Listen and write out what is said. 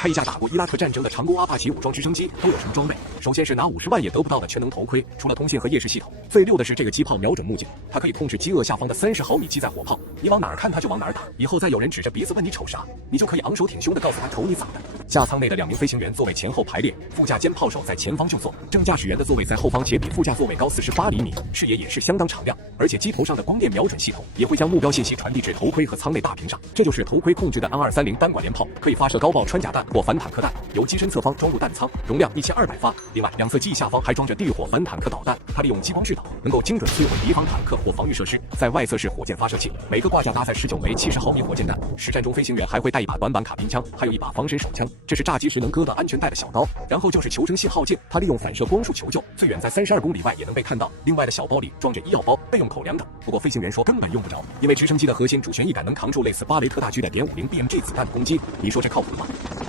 开一架打过伊拉克战争的长弓阿帕奇武装直升机都有什么装备？首先是拿50万也得不到的全能头盔，除了通信和夜视系统，最溜的是这个机炮瞄准目标，它可以控制机翼下方的30毫米机载火炮，你往哪儿看它就往哪儿打。以后再有人指着鼻子问你瞅啥，你就可以昂首挺胸的告诉他瞅你咋的。驾舱内的2名飞行员座位前后排列，副驾兼炮手在前方就座，正驾驶员的座位在后方，且比副驾座位高48厘米，视野也是相当敞亮。而且机头上的光电瞄准系统也会将目标信息传递至头盔和舱内大屏上，这就是头盔控制的安230单管连炮，可以发射高爆穿甲弹或反坦克弹，由机身侧方装入弹仓，容量1200发。另外，两侧机翼下方还装着地火反坦克导弹，它利用激光制导，能够精准摧毁敌方坦克或防御设施。在外侧是火箭发射器，每个挂架搭载19枚70毫米火箭弹。实战中，飞行员还会带一把短板卡宾枪，还有一把防身手枪，这是炸机时能割断安全带的小刀。然后就是求生信号镜，它利用反射光束求救，最远在32公里外也能被看到。另外的小包里装着医药包、备用口粮等。不过飞行员说根本用不着，因为直升机的核心主旋翼杆能扛住类似巴雷特大狙的.50 BMG 子弹的攻击。你说这靠谱吗？